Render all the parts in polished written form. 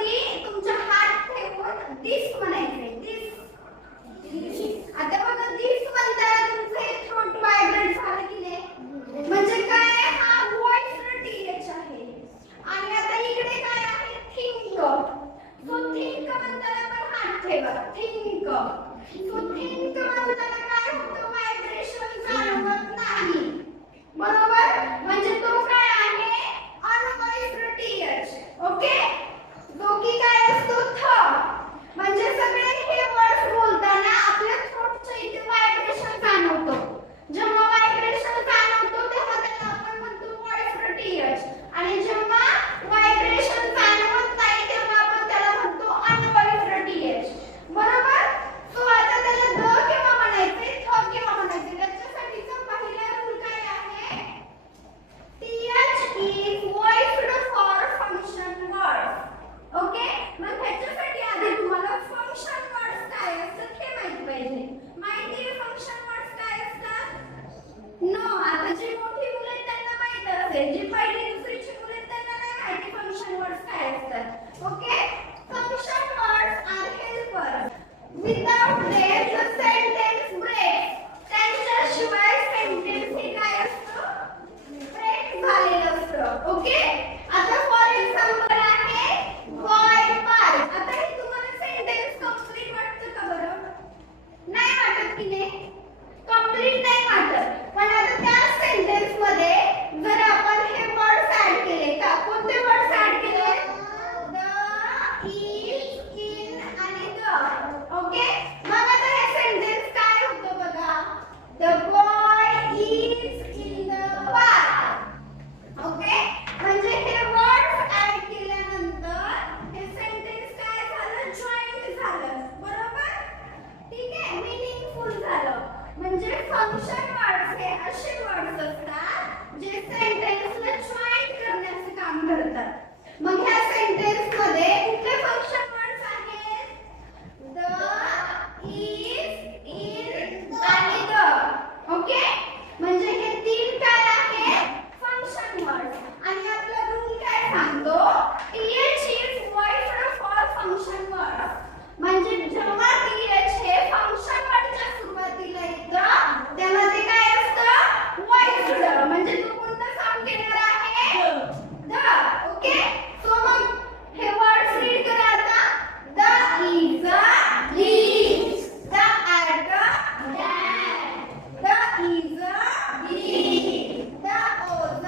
वरती तुमचा हात ठेवून दिस म्हणायचे. दिस. आता बघा दिस म्हणताना तुमचं हे थ्रोट व्हायब्रेट झालं की नाही, म्हणजे काय हा व्हॉइस टीएच आहे. आणि आता इकडे काय आहे थिंक. सो थिंक म्हणताना पण हात ठेवा. थिंक. सो थिंक म्हणताना काय होतं व्हायब्रेशन जाणवत नाही. बरोबर, म्हणजे तो काय आहे अनवॉइस्ड टीएच. ओके, जो की काय असतो थ. म्हणजे सगळे हे वर्ड्स बोलताना आपल्या थ्रोटच्या इथे व्हायब्रेशन जाणवतो. जेव्हा व्हायब्रेशन जाणवतो तेव्हा त्याला आपण म्हणतो व्हॉइस्ड टीएच. आणि जेव्हा व्हायब्रेशन जाणवत नाही तेव्हा आपण त्याला म्हणतो अनवॉइस्ड टीएच. बरोबर. सो आता त्याला द केव्हा म्हणायचे, थ केव्हा म्हणायचे, त्याच्यासाठीचा पहिला रूल काय आहे, TH is voiced for function words. Okay, मग ह्याच्यासाठी आधी तुम्हाला फंक्शन वर्ड्स काय असतात हे माहिती पाहिजे. माहिती आहे फंक्शन वर्ड्स काय असतात? नो. आता जी मोठी मुलं आहेत त्यांना माहित असेल, जी पहिली दुसरीची मुलं आहेत त्यांना नाही माहिती फंक्शन वर्ड्स काय असतात. Okay, function words are helpers. Without them the sentence breaks. त्यांच्याशिवाय सेंटेन्स हे काय असतं, ब्रेक झालेलं असतं. ओके, आता फॉर एक्झाम्पल आहे बॉय पार्क. आता हे तुम्हाला सेंटेन्स कंप्लीट वाटतं का बरं? नाही वाटत की नाही, कंप्लीट नाही वाटत. पण आता त्या सेंटेन्स मध्ये जर आपण हे वर्ड्स ऍड केले का, कोणते वर्ड्स ऍड केले, द, इज, इन आणि द. ओके, मग आता हे सेंटेन्स काय होतं बघा, the boy is in the park. Okay, म्हणजे हे वर्ड्स ऍड केल्यानंतर हे सेंटेन्स काय झालं, जॉइंट झालं. बरोबर, ठीक आहे, मीनिंगफुल झालं. म्हणजे फंक्शन वर्ड्स हे असे वर्ड्स असतात जे सेंटेन्सला जॉइंट करण्याचे काम करतात. मग ह्या सेंटेन्स मध्ये कुठले फंक्शन वर्ड्स आहेत, द, इज, इन आणि द. ओके, म्हणजे हे तीन काय आहेत फंक्शन वर्ड्स. आणि आपला रूल काय सांगतो, TH is voiced for function words. म्हणजे जेव्हा टीएच हे फंक्शन वर्डच्या सुरुवातीला येतं तेव्हा ते काय असतं, व्हॉइस्ड. म्हणजे तो कोणता साऊंड घेणार आहे, द. ओके, सो मग हे वर्ड्स रीड करा आता. This, this. That, that. This, this. Those,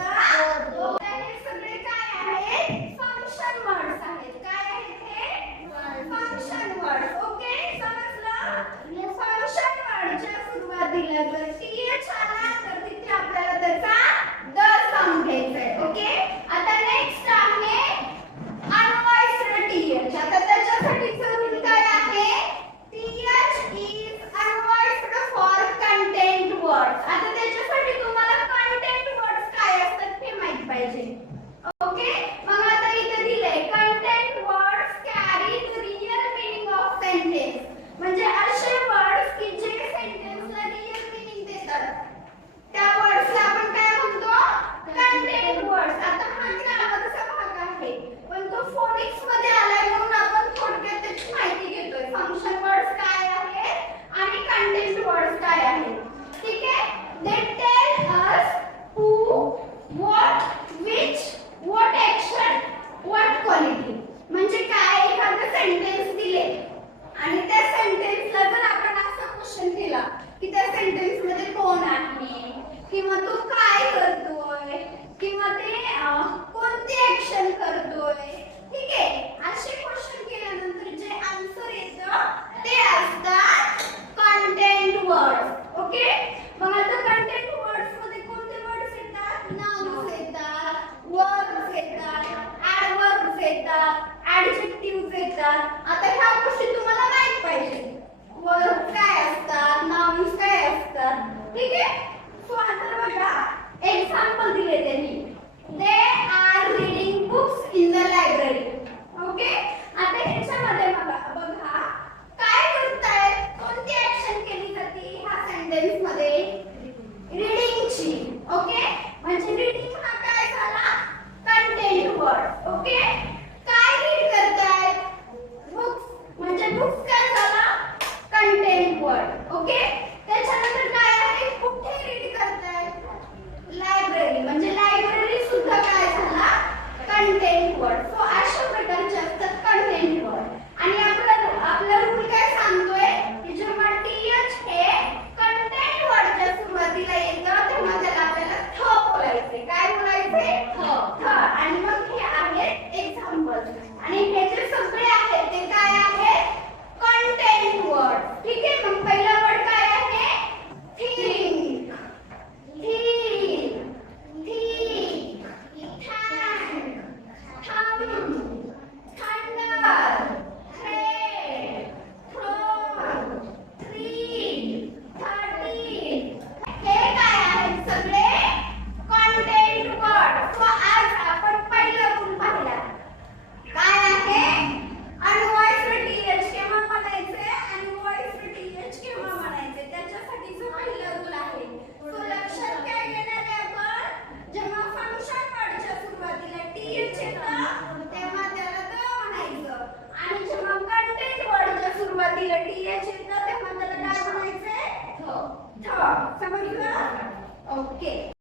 those. हे सगळे काय आहेत फंक्शन वर्ड्स आहेत. काय आहेत हे फंक्शन वर्ड्स. ओके, समजलं. फंक्शन वर्डच्या सुरुवातीला जर टीएच आला तर तिथे आपल्याला त्याचा द साऊंड घ्यायचा आहे. ओके, आता नेक्स्ट आहे अनवॉइस्ड टीएच. आता त्याच्यासाठीचा रूल काय आहे, TH is unvoiced for content words. आता त्याच्यासाठी तुम्हाला कंटेंट वर्ड्स काय असतात हे माहित पाहिजे. ओके, मग आता इथे दिलंय content words carry the real meaning of sentence. म्हणजे असे वर्ड्स की जे सेंटेन्सला रियल मीनिंग देतात त्या वर्ड्सला आपण काय म्हणतो, कंटेंट वर्ड्स. आता हा ग्रामरचा भाग आहे पण तो फोनिक्स मध्ये आलाय म्हणून आपण थोडक्यात त्याची माहिती घेतोय. फंक्शन वर्ड्स काय आहेत आणि कंटेंट वर्ड्स काय आहेत. ठीक आहे, they tell us who, what, which, what action, what quality. म्हणजे काय, एखादं सेंटेन्स दिले आणि त्या सेंटेन्सला जर आपण असा क्वेश्चन केला की त्या सेंटेन्स मध्ये कोण आहे किंवा तो काय करतोय किंवा ते कोणती ऍक्शन करतोय. ठीक आहे, असे क्वेश्चन केल्यानंतर जे आन्सर येतं ते असतात कंटेंट वर्ड्स. ओके, मग आता कंटेंट वर्ड्स मध्ये कोणते वर्ड्स येतात, नाउन्स येतात, वर्ब्स येतात, ऍडवर्ब्स येतात, ऍडजेक्टिव्हज येतात. आता ह्या गोष्टी तुम्हाला माहित पाहिजे. वर्ब्स काय असतात, नाउन्स काय असतात. ठीक आहे, सो आता बघा एक्झाम्पल दिले त्यांनी, they are reading books in the library. Okay, आता ह्याच्यामध्ये बघा काय करतायत, कोणती ऍक्शन केली जाते ह्या सेंटेन्स मध्ये, रीडिंगची. ओके, म्हणजे रीडिंग हा काय झाला कंटेंट वर्ड. ओके, काय रीड करताय, आणि हे जे सगळे आहेत ते काय आहेत कंटेंट वर्ड. ठीक आहे. मग पहिला वर्ड काय आहे think, think, think, thank, thumb, thunder, thread, throne, three, 13. हे काय आहेत सगळे कंटेंट वर्ड. सो आज आपण पहिला रूल पाहिला काय आहे अनवॉइस्ड टीएच केव्हा म्हणायचे आणि वॉइस्ड टीएच केव्हा म्हणायचे त्याच्यासाठीचा पहिला रूल आहे. सो लक्षात काय घेणार आहे आपण जेव्हा फंक्शन वर्डच्या सुरुवातीला टीएच येतं तेव्हा त्याला द म्हणायचं आणि जेव्हा कंटेंट वर्डच्या सुरुवातीला टीएच येतं तेव्हा त्याला काय म्हणायचे थ. समजलं? ओके.